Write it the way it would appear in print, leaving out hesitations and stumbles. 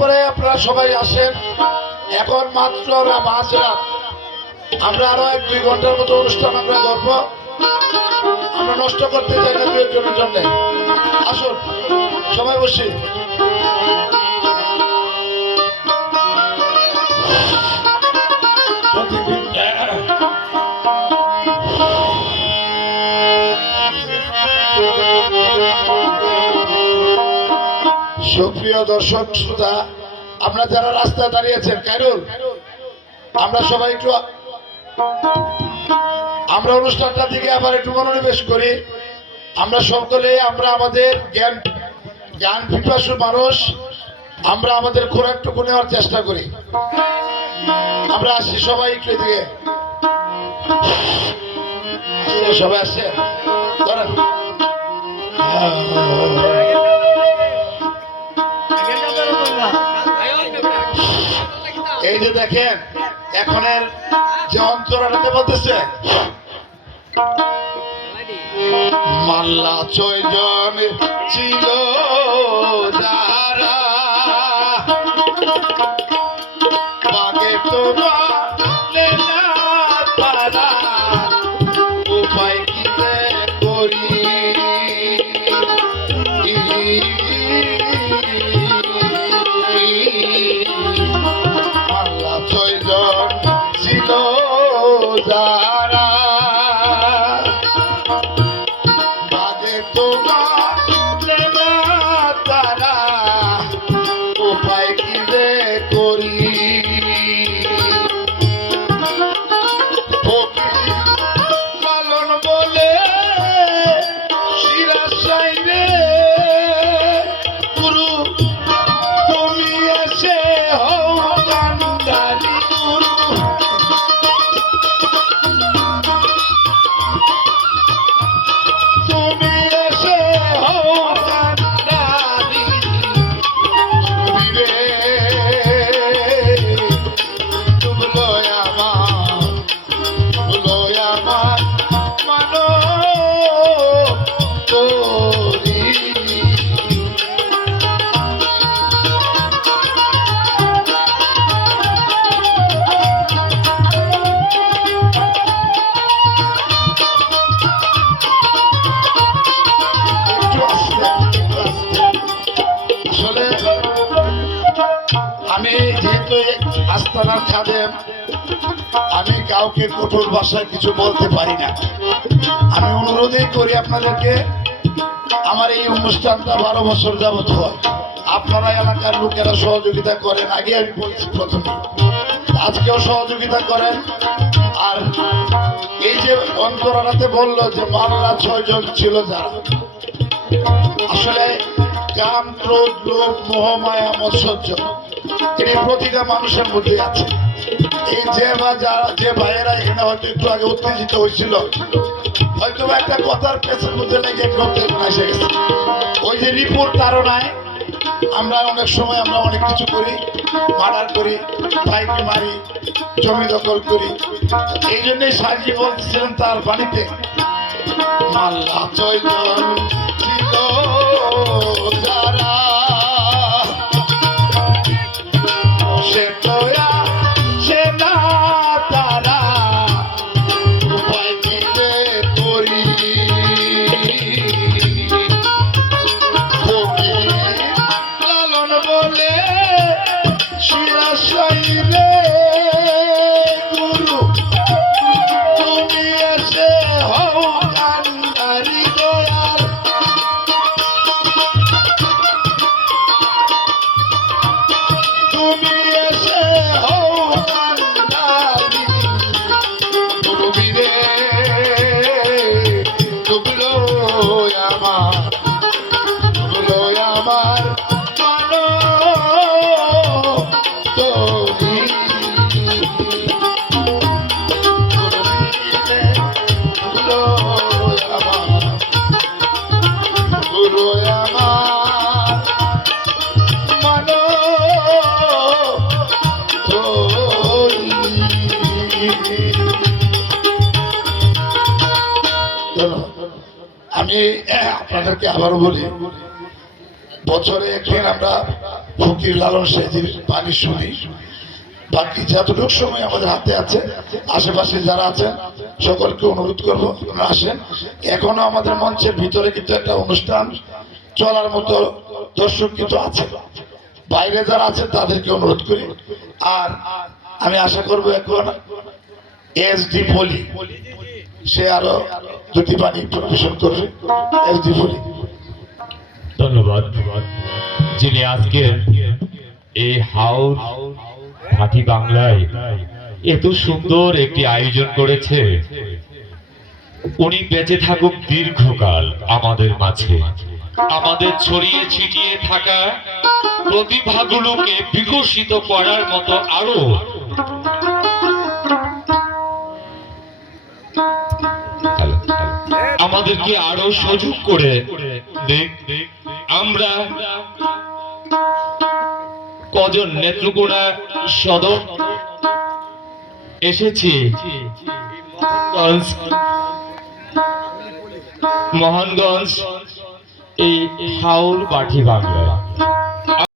পরে আপনারা সবাই আসেন। এখন মাত্র মাঝরাত, আমরা আরো 1-2 ঘন্টার মতো অনুষ্ঠান আমরা করবো। আমরা নষ্ট করতে চাই না 2 জনের জন্য। আসুন সবাই বসি। সুপ্রিয় দর্শক শ্রোতা, আপনারা যারা রাস্তায় দাঁড়িয়েছেন, কাইরুল, আমরা সবাই একটু আমরা অনুষ্ঠানটার দিকে আবার একটু মনোনিবেশ করি। আমরা সকলে আমাদের জ্ঞান পিপাসু মানুষ, আমরা আমাদের খোরাকটুকু নেওয়ার চেষ্টা করি। আমরা আসি সবাই একটু এদিকে, সবাই আসছে ধরেন। এই যে দেখেন এখনের যে অন্তরাটাকে বলতেছে, মাল্লা 6 জন ছিল যারা পাগে তোমালে না পারা, উপায় কি যে করি। মাল্লা 6 জন ছিল যারা বাগে তোমালে না তারা, উপায় কি যে করি। লালন বলে শিরাশাই রে গুরু, তুমি এসে হও কান্ডারি গুরু। তুমি এসে হও কান্ডারি গুরু রে, তুমলো আমার মানো তোরি। আসলে আমি যেহেতু আস্তানার খাদেম, আমি কাউকে কঠোর ভাষায় কিছু বলতে পারি না। আমি অনুরোধই করি আপনাদেরকে, আমার এই অনুষ্ঠানটা 12 বছর যাবত হয়, আপনারা এলাকার লোকেরা সহযোগিতা করেন। আগে আমি বলছি প্রথমে, আজকেও সহযোগিতা করেন। আর এই যে অন্তরাতে বললো যে মাল্লা 6 জন ছিল যারা, আসলে কাম, ক্রোধ, লোভ, মোহ, মায়া, মৎসর্য এই প্রতিটা মানুষের মধ্যে আছে। এই যে ভাইয়েরা এখানে হয়তো একটু আগে উত্তেজিত হয়েছিল, হয়তো একটা কথার পেছনের মধ্যে লেগে একটু উত্তেজনা এসে গেছে। ওই যে রিপোর্ট ধারণায় আমরা অনেক সময় আমরা অনেক কিছু করি, মার্ডার করি, ভাইকে মারি, জমি দখল করি। এই জন্যই সাজি বলতেছিলেন তার বাণীতে, মাল্লা 6 জন ছিল যারা সে তো সে না তারা, উপায় কি যে করি। লালন বলে শিরাশাই রে গুরু, তুমি এসে হও কান্ডারি দয়াল। তুমি এসে হও কান্ডারি গুরু রে, ডুবলো আমার মানো তোরি। ডুবলো আমার মানো তোরি। আমি আপনাদেরকে আবারও বলি, বছরে একদিন আমরা ফকির লালন সাহেবের পানি শুনি। বাকি যতটুকু সময় আমাদের হাতে আছে, আশেপাশে যারা আছেন সকলকে অনুরোধ করবো আপনারা আসেন। এখনো আমাদের মঞ্চের ভিতরে কিন্তু একটা অনুষ্ঠান চলার মতো দর্শক কিন্তু আছে, বাইরে যারা আছেন তাদেরকে অনুরোধ করি। আর আমি আশা করবো এখন এসডি ফলি সে আরো দুটি বাণী পরিবেশন করবে। এসডি ফলি, ধন্যবাদ। যিনি আজকের এই হাওর ভাটি বাংলায় এত সুন্দর একটি আয়োজন করেছে, উনি বেঁচে থাকুক দীর্ঘকাল আমাদের মাঝে। আমাদের ছড়িয়ে ছিটিয়ে থাকা প্রতিভাগুলোকে বিকশিত করার মতো আরো আমাদেরকে আরো সুযোগ করে দেখ। আমরা কজন নেত্রকোনা সদর এসেছি মোহনগঞ্জ এই হাওর বাটি বাংলায়।